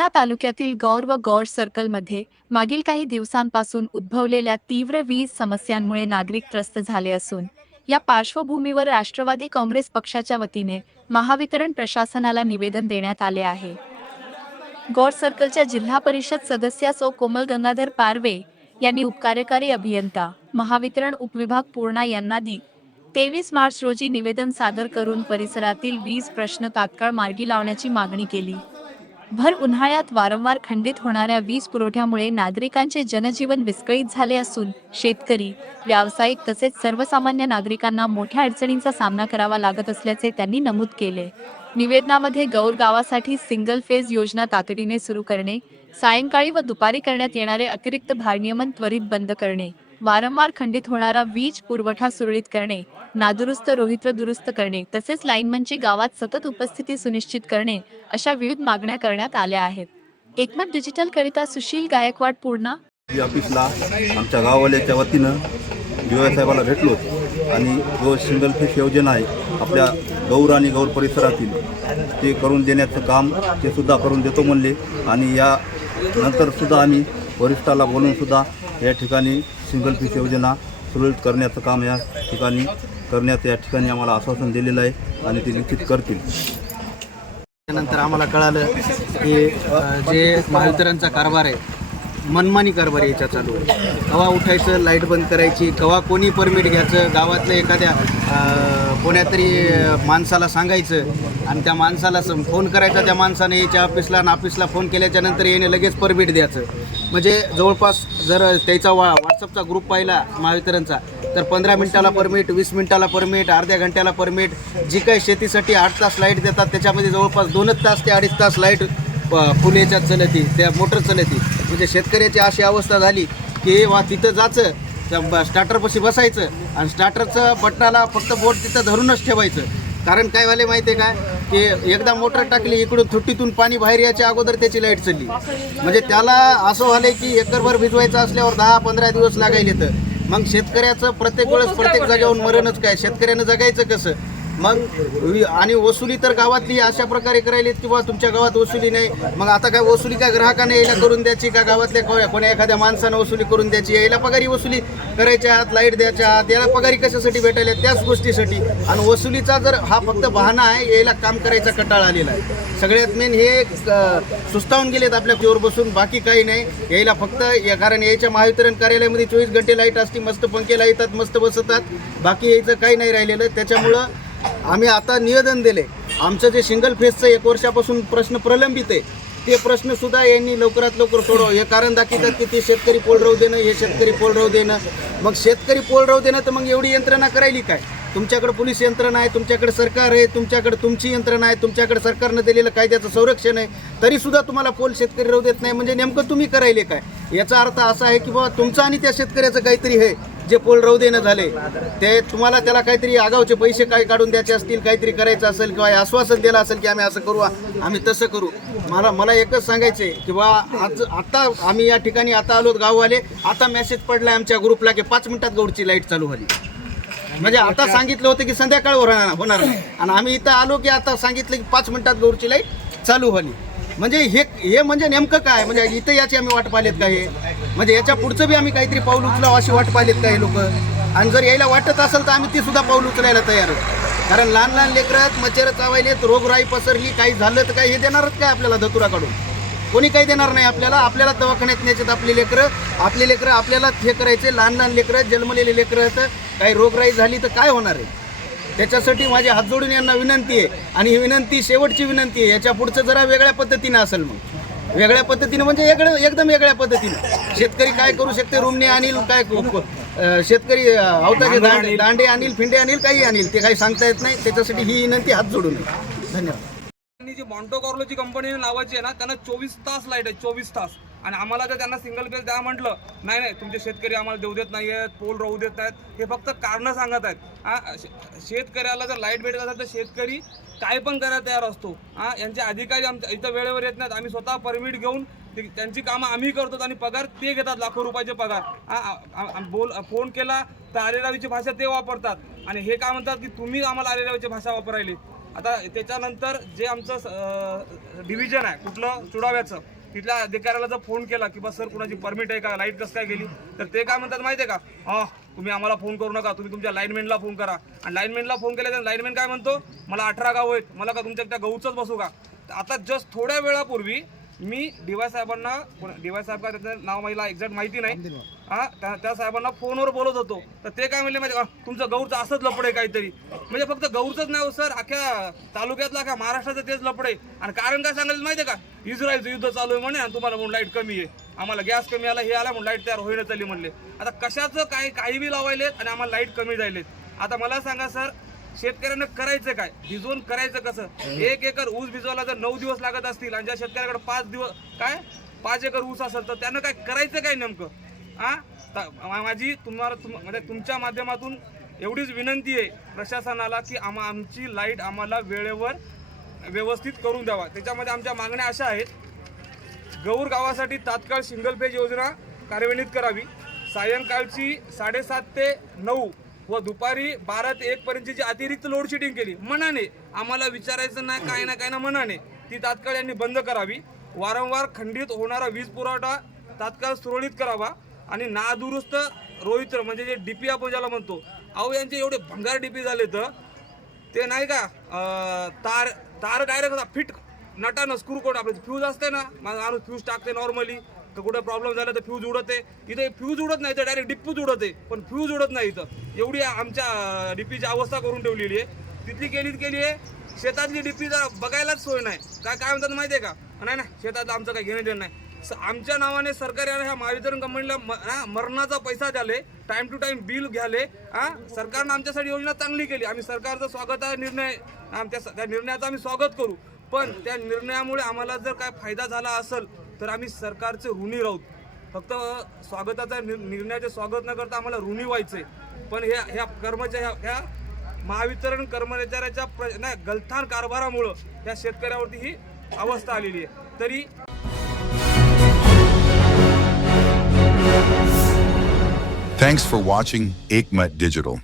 पूर्णा तालुक्यातील गौर व गौर सर्कलमध्ये मागील काही दिवसांपासून उद्भवलेल्या तीव्र वीज समस्यांमुळे नागरिक त्रस्त झाले असून या पार्श्वभूमीवर राष्ट्रवादी काँग्रेस पक्षाच्या वतीने महावितरण प्रशासनाला निवेदन देण्यात आले आहे। गौर सर्कलच्या जिल्हा परिषद सदस्या सौ कोमल गंगाधर पारवे यांनी उपकार्यकारी अभियंता महावितरण उपविभाग पूर्णा यांना 23 मार्च रोजी निवेदन सादर करून परिसरातील वीज प्रश्न तात्काळ मार्गी लावण्याची मागणी केली। भर उन्हाळ्यात वारंवार खंडित होणाऱ्या वीज पुरवठ्यामुळे नागरिकांचे जनजीवन विस्कळीत झाले असून शेतकरी, व्यावसायिक तसेच सर्वसामान्य नागरिकांना मोठ्या अडचणींचा सामना करावा लागत असल्याचे त्यांनी नमूद केले। निवेदनामध्ये गौर गावासाठी सिंगल फेज योजना तातडीने सुरू करणे, सायंकाळी व दुपारी करण्यात येणारे अतिरिक्त भारनियमन त्वरित बंद करणे, वारंवार खंडित होणारा वीज पुरवठा सुरळीत करणे, नादुरुस्त रोहित्र दुरुस्त करणे तसेच लाईनमनची गावात सतत उपस्थिती सुनिश्चित करणे अशा विविध मागण्या करण्यात आल्या आहेत। एकमत डिजिटल करिता सुशील गायकवाड, पूर्णा। ऑफिसला आमच्या गाववाल्याच्या वतीनं DOI साहेबाला भेटलो आणि जो सिंगल फेस योजना आहे आपल्या गौर आणि गौर परिसरातील ते करून देण्याचं काम ते सुद्धा करून देतो म्हणले आणि या नंतर सुद्धा आम्ही वरिष्ठाला बोलून सुद्धा या ठिकाणी सिंगल फेस योजना सुरळीत करण्याचं काम या ठिकाणी करण्याचं या ठिकाणी आम्हाला आश्वासन दिलेलं आहे आणि ते निश्चित करतील। त्यानंतर आम्हाला कळालं की जे महावितरणचा कारभार आहे मनमानी कारभार याच्या चालू आहे। कवा उठायचं, लाईट बंद करायची, कवा कोणी परमिट घ्यायचं, गावातल्या एखाद्या कोण्यातरी माणसाला सांगायचं आणि त्या माणसाला फोन करायचा, त्या माणसाने याच्या ऑफिसला आणि ऑफिसला फोन केल्याच्या नंतर येणे लगेच परमिट द्यायचं। म्हणजे जवळपास जर त्याचा व्हॉट्सअपचा ग्रुप पाहिला महावितरणचा तर 15 मिनिटाला परमिट, 20 मिनिटाला परमिट, अर्ध्या घंट्याला परमिट, जी काही शेतीसाठी 8 तास लाईट देतात त्याच्यामध्ये जवळपास 2 तास ते 2.5 तास लाईट फुल याच्यात चलती, त्या मोटर चलती। म्हणजे शेतकऱ्याची अशी अवस्था झाली की वा तिथं जायचं, त्या स्टार्टरपाशी बसायचं आणि स्टार्टरचं बटनाला फक्त बोट तिथं धरूनच ठेवायचं। कारण काय व्हायला माहिती आहे काय की एकदा मोटर टाकली इकडून थुट्टीतून पाणी बाहेर यायच्या अगोदर त्याची लाईट चालली। म्हणजे त्याला असं झालं की एकरभर भिजवायचं असल्यावर 10-15 दिवस लागायले। तर मग शेतकऱ्याचं प्रत्येक वेळेस प्रत्येक जागेवरून मरणच काय, शेतकऱ्यानं जगायचं कसं? मग आणि वसुली तर गावातली अशा प्रकारे करायलेत की बा तुमच्या गावात वसुली नाही, मग आता काय वसुली काय ग्राहकाने यायला करून द्यायची का गावातल्या कोण्या एखाद्या माणसानं वसुली करून द्यायची? यायला पगारी वसुली करायच्या आत, लाईट द्यायच्या आत, याला पगारी कशासाठी भेटायला? त्याच गोष्टीसाठी। आणि वसुलीचा जर हा फक्त बहाणा आहे, यायला काम करायचा कंटाळा आलेला आहे। सगळ्यात मेन हे सुस्तावून गेलेत आपल्या फ्लोअर बसून, बाकी काही नाही। यायला फक्त कारण यायच्या महावितरण कार्यालयामध्ये 24 घंटे लाईट असते, मस्त पंखेला येतात, मस्त बसतात, बाकी यायचं काही नाही राहिलेलं। त्याच्यामुळं आम्ही आता निवेदन दिले, आमचं जे सिंगल फेसचं 1 वर्षापासून प्रश्न प्रलंबित आहे ते प्रश्नसुद्धा यांनी लवकरात लवकर सोडवा। हे कारण दाखवतात की ते शेतकरी पोल राहू देणं, हे शेतकरी पोल राहू देणं। मग शेतकरी पोल राहू देणं तर मग एवढी यंत्रणा करायली काय? तुमच्याकडे पोलीस यंत्रणा आहे, तुमच्याकडे सरकार आहे, तुमच्याकडे तुमची यंत्रणा आहे, तुमच्याकडे सरकारनं दिलेलं कायद्याचं संरक्षण आहे, तरीसुद्धा तुम्हाला पोल शेतकरी राहू देत नाही। म्हणजे नेमकं तुम्ही करायले काय? याचा अर्थ असा आहे की बाबा तुमचं आणि त्या शेतकऱ्याचं काहीतरी आहे जे पोल राहू देणं झाले ते तुम्हाला त्याला काहीतरी आगावचे पैसे काय काढून द्यायचे असतील, काहीतरी करायचं असेल किंवा आश्वासन दिलं असेल की आम्ही असं करू, आम्ही तसं करू। मला एकच सांगायचं आहे की बा आता आम्ही या ठिकाणी आता आलो गाववाले, आता मेसेज पडला आमच्या ग्रुपला की 5 मिनिटात गौरची लाईट चालू झाली। म्हणजे आता सांगितलं होतं की संध्याकाळ होणार नाही आणि आम्ही इथं आलो की आता सांगितलं की 5 मिनिटात गौरची लाईट चालू झाली। म्हणजे हे म्हणजे नेमकं काय? म्हणजे इथं याची आम्ही वाट पाहिलेत का? हे म्हणजे याच्या पुढचं बी आम्ही काहीतरी पाऊल उचलावं अशी वाट पाहिलेत का हे लोक? आणि जर यायला वाटत असेल तर आम्ही ती सुद्धा पाऊल उचलायला तयार आहोत। कारण लहान लहान लेकरात मच्छर चावायलेत, रोगराई पसरली, काही झालं तर काय हे देणारच काय आपल्याला धतुरा काढून? कोणी काही देणार नाही आपल्याला। आपल्याला दवाखान्यात न्यायचे आपले लेकरं आपल्याला हे करायचे। लहान लहान लेकरं, जन्मलेले लेकरं आहेत, काही रोगराई झाली तर काय होणार आहे? त्याच्यासाठी माझे हात जोडून यांना विनंती आहे आणि ही विनंती शेवटची विनंती आहे। याच्या पुढचं जरा वेगळ्या पद्धतीनं असेल, मग वेगळ्या पद्धतीनं म्हणजे एकदम वेगळ्या पद्धतीनं शेतकरी काय करू शकते? रूमने आणील काय, शेतकरी अवताचे दांडे आणील, फिंडे आणील, काही आणील, ते काही सांगता येत नाही। त्याच्यासाठी ही विनंती हात जोडून आहे। धन्यवाद। जी मॉन्टो कार्लोची कंपनी नावाची आहे ना, त्यांना 24 तास लाईट आहे, 24 तास। आणि आम्हाला जर त्यांना सिंगल फेज द्या म्हटलं, नाही तुमचे शेतकरी आम्हाला देऊ देत नाही आहेत, पोल राहू देत नाहीत, हे फक्त कारणं सांगत आहेत। शेतकऱ्याला जर लाईट भेटत असेल तर शेतकरी काय पण करायला तयार असतो। यांचे अधिकारी आमच्या इथं वेळेवर येत नाहीत, आम्ही स्वतः परमिट घेऊन त्यांची कामं आम्ही करतो आणि पगार ते घेतात, लाखो रुपयाचे पगार। फोन केला तर अरेरावीची भाषा ते वापरतात आणि हे काय म्हणतात की तुम्ही आम्हाला अरेरावीची भाषा वापरायली। आता त्याच्यानंतर जे आमचं डिव्हिजन आहे कुठलं चुडाव्याचं, तिथल्या अधिकाऱ्याला जर फोन केला की बस सर कुणाची परमिट आहे का, लाईट कसं काय गेली, तर ते काय म्हणतात माहिती आहे का, तुम्ही आम्हाला फोन करू नका, तुम्ही तुमच्या लाईनमॅनला फोन करा. आणि लाईनमॅनला फोन केल्यानंतर लाईनमॅन काय म्हणतो, मला 18 गाव आहेत, मला का तुमच्या त्या गहूचंच बसू का. आता जस्ट थोड्या वेळापूर्वी मी DY साहेबांना, DY साहेब का त्याचं नाव मला एक्झॅक्ट माहिती नाही, त्या साहेबांना फोनवर बोलत होतो, तर ते काय म्हणले माहिती का, तुमचं गौरचं असंच लपड आहे काहीतरी. म्हणजे फक्त गौरचंच नाही हो सर, अख्ख्या तालुक्यातला अख्ख्या महाराष्ट्राचं तेच लपड आहे. आणि कारण काय सांगायचं माहिती आहे का, इस्रायलचं युद्ध चालू आहे म्हणे आणि तुम्हाला म्हणून लाईट कमी आहे, आम्हाला गॅस कमी आला, हे आला म्हणून लाईट तयार होईना चालली म्हणले. आता कशाचं काही बी लावायलेत आणि आम्हाला लाईट कमी जायलेत. आता मला सांगा सर, शेतकऱ्यांना करायचं काय, भिजवून करायचं कसं. 1 एकर ऊस भिजवायला जर 9 दिवस लागत असतील आणि ज्या शेतकऱ्याकडे 5 एकर ऊस असेल तर त्यानं काय करायचं काय नेमकं. माझी म्हणजे तुमच्या माध्यमातून एवढीच विनंती आहे प्रशासनाला की आमची लाईट आम्हाला वेळेवर व्यवस्थित करून द्यावा. त्याच्यामध्ये आमच्या मागण्या अशा आहेत, गौर गावासाठी तात्काळ सिंगल फेज योजना कार्यान्वित करावी, सायंकाळची 7:30 ते 9 व दुपारी 12 ते 1 पर्यंतची जी अतिरिक्त लोडशेडिंग केली मनाने, आम्हाला विचारायचं नाही काय ना मनाने, ती तात्काळ यांनी बंद करावी. वारंवार खंडित होणारा वीज पुरवठा तात्काळ सुरळीत करावा आणि नादुरुस्त रोहित म्हणजे जे DP आपण ज्याला म्हणतो, यांचे एवढे भंगार DP झाले तर ते नाही का, तार डायरेक्ट फिट नटानं स्क्रू कोड, आपले फ्यूज असते ना, माणूस फ्यूज टाकते नॉर्मली, तर कुठे प्रॉब्लेम झाला तर फ्यूज उडते, इथे फ्यूज उडत नाही तर डायरेक्ट डिप्पूच उडते, पण फ्यूज उडत नाही इथं. एवढी आमच्या DPची अवस्था करून ठेवलेली आहे. तिथली केली आहे, शेतातली DP जरा बघायलाच सोय नाही. काय म्हणतात माहिती आहे का, नाही ना शेतातलं आमचं काही घेणं देणं नाही. आमच्या नावाने सरकारने ह्या महावितरण कंपनीला मरणाचा पैसा द्याले, टाइम टू टाइम बिल घ्याले. सरकारनं आमच्यासाठी योजना चांगली केली, आम्ही सरकारचा स्वागताचा निर्णय, त्या निर्णयाचं आम्ही स्वागत करू. पण त्या निर्णयामुळे आम्हाला जर काय फायदा झाला असेल तर आम्ही सरकारचे ऋणी राहू. फक्त स्वागताचा निर्णयाचे स्वागत न करता आम्हाला ऋणी व्हायचंय. पण ह्या ह्या महावितरण कर्मचाऱ्याच्या गलथान कारभारामुळं ह्या शेतकऱ्यावरती ही अवस्था आलेली आहे. तरी Thanks for watching Ekmat Digital.